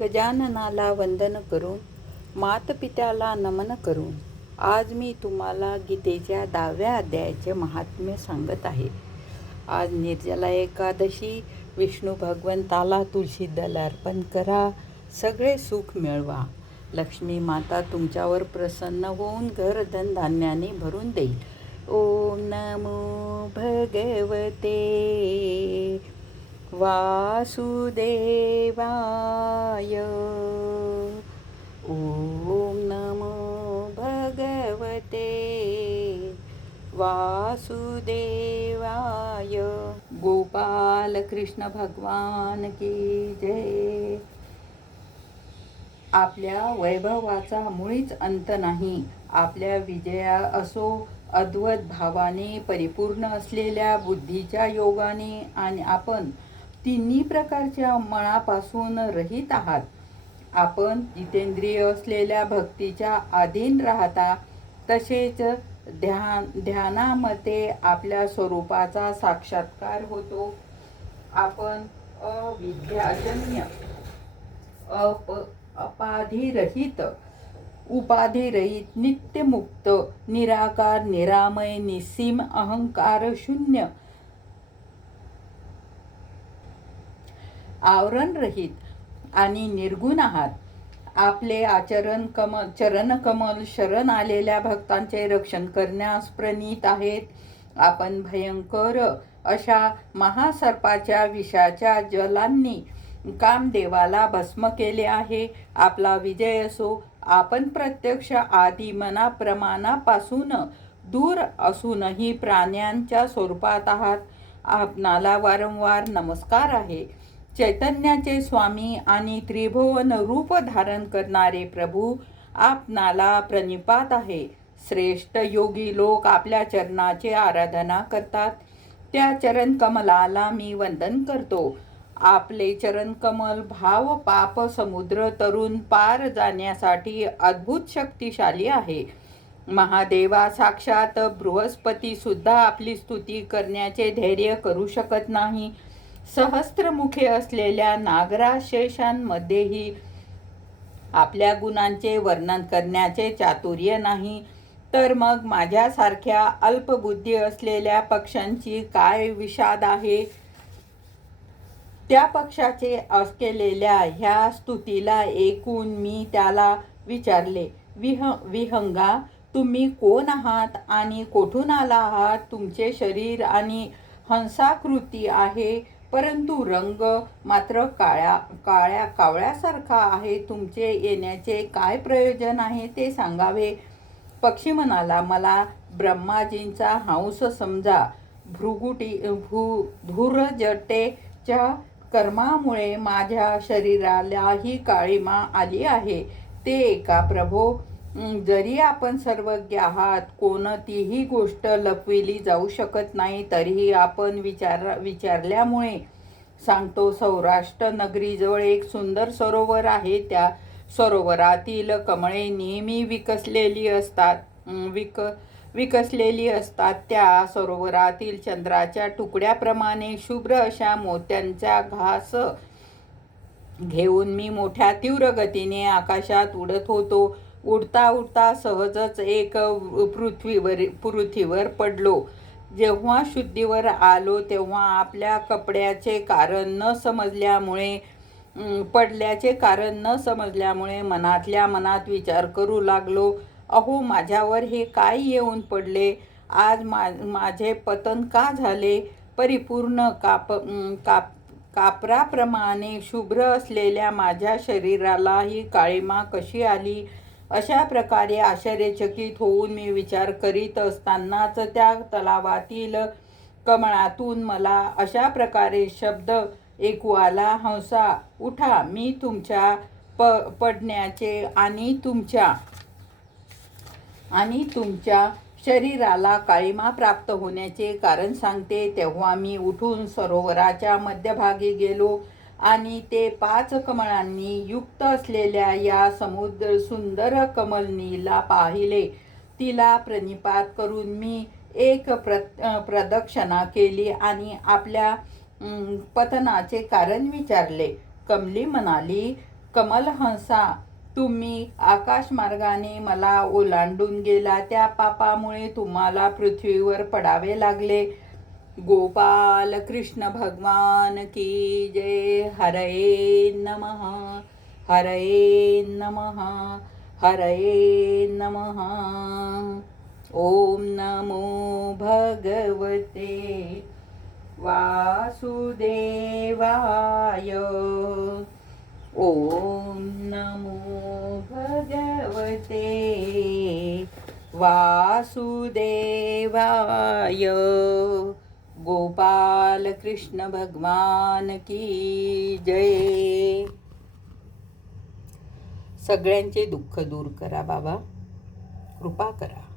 गजाननाला वंदन करून, मातपित्याला नमन करून आज मी तुम्हाला गीतेच्या 10व्या अध्यायाचे महात्म्य सांगत आहे. आज निर्जला एकादशी. विष्णू भगवंताला तुळशी दल अर्पण करा, सगळे सुख मिळवा. लक्ष्मी माता तुमच्यावर प्रसन्न होऊन घर धन धान्याने भरून देईल. ओम नमो भगवते वासुदेवाय. ओम नमो भगवते वासुदेवाय. गोपाल कृष्ण भगवान की जय. आपल्या वैभवाचा मुळीच अंत नाही. आपल्या विजया असो अद्वैत भावाने परिपूर्ण असलेल्या बुद्धीच्या योगाने आणि आपण तिन्ही प्रकारच्या मनापासून रहित आहात. आपण जितेंद्रिय असलेल्या भक्तीच्या अधीन राहता. तसेच ध्यानामध्ये आपल्या स्वरूपाचा साक्षात्कार होतो. आपण अविद्याजन्य उपाधिरहित नित्यमुक्त निराकार निरामय निस्सीम अहंकार शून्य आवरण रहित आणि निर्गुण आहात. आपले चरणकमल शरण आलेल्या भक्तांचे रक्षण करण्यास प्रणीत आहेत. आपण भयंकर अशा महासर्पाच्या विषाच्या जलांनी कामदेवाला भस्म केले आहे. आपला विजय असो. आपण प्रत्यक्ष आदी मनाप्रमाणापासून दूर असूनही प्राण्यांच्या स्वरूपात आहात. आपणाला वारंवार नमस्कार आहे. चैतन्याचे स्वामी आणि त्रिभुवन रूप धारण करणारे प्रभू आपणाला प्रणिपात आहे. श्रेष्ठ योगी लोक आपल्या चरणाची आराधना करतात. त्या चरणकमलाला मी वंदन करतो. आपले चरणकमल भाव पाप समुद्र तरुण पार जाण्यासाठी अद्भुत शक्तिशाली आहे. महादेवा साक्षात बृहस्पती सुद्धा आपली स्तुती करण्याचे धैर्य करू शकत नाही. सहस्त्रमुखे असलेल्या नागराज शेषांमध्येही आपल्या गुणांचे वर्णन करण्याचे चातुर्य नाही. तर मग माझ्यासारख्या अल्पबुद्धी असलेल्या पक्ष्यांची काय विषाद आहे. त्या पक्षाचे केलेल्या ह्या स्तुतीला ऐकून मी त्याला विचारले, विहंगा, तुम्ही कोण आहात आणि कोठून आला आहात. तुमचे शरीर आणि हंसाकृती आहे, परंतु रंग मात्र कावळ्यासारखा आहे. तुमचे येण्याचे काय प्रयोजन आहे ते सांगावे. पक्षी म्हणाला, मला ब्रह्माजींचा हंस समजा. धूर्जटेच्या कर्मामुळे माझ्या शरीराला ही काळिमा आली आहे. ते ऐका प्रभो, जरी आपण सर्वज्ञ आहात, कोणतीही गोष्ट लपविली जाऊ शकत नाही, तरीही आपण विचारल्यामुळे सांगतो. सौराष्ट्र नगरीजवळ एक सुंदर सरोवर आहे. त्या सरोवरातील कमळे नेहमी विकसलेली असतात. त्या सरोवरातील चंद्राच्या तुकड्याप्रमाणे शुभ्र अशा मोत्यांचा घास घेऊन मी मोठ्या तीव्र गतीने आकाशात उडत होतो. उडता उडता सहजच एक पृथ्वीवर पडलो. जेव्हा शुद्धीवर आलो तेव्हा आपल्या पडल्याचे कारण न समजल्यामुळे मनातल्या मनात विचार करू लागलो. अहो, माझ्यावर हे काय येऊन पडले. आज माझे पतन का झाले. परिपूर्ण कापराप्रमाणे शुभ्र असलेल्या माझ्या शरीराला ही काळिमा कशी आली. अशा प्रकारे आश्चर्यचकित होऊन मी विचार करीत असतानाच त्या तलावातील कमळातून मला अशा प्रकारे शब्द ऐकू आला, हंसा उठा, मी तुमच्या पडण्याचे आणि तुमच्या शरीराला काळिमा प्राप्त होण्याचे कारण सांगते. तेव्हा मी उठून सरोवराच्या मध्यभागी गेलो आणि ते 5 कमळांनी युक्त असलेल्या या सुंदर कमलिनीला पाहिले. तिला प्रणिपात करून मी एक प्रदक्षिणा केली आणि आपल्या पतनाचे कारण विचारले. कमली म्हणाली, कमलहंसा, तुम्ही आकाशमार्गाने मला ओलांडून गेला, त्या पापामुळे तुम्हाला पृथ्वीवर पडावे लागले. गोपाल कृष्ण भगवान की जय. हरये नमः, हरये नमः, हरये नमः. ओम नमो भगवते वासुदेवाय. ओम नमो भगवते वासुदेवाय. गोपाल कृष्ण भगवान की जय. सगळ्यांचे दुःख दूर करा बाबा, कृपा करा.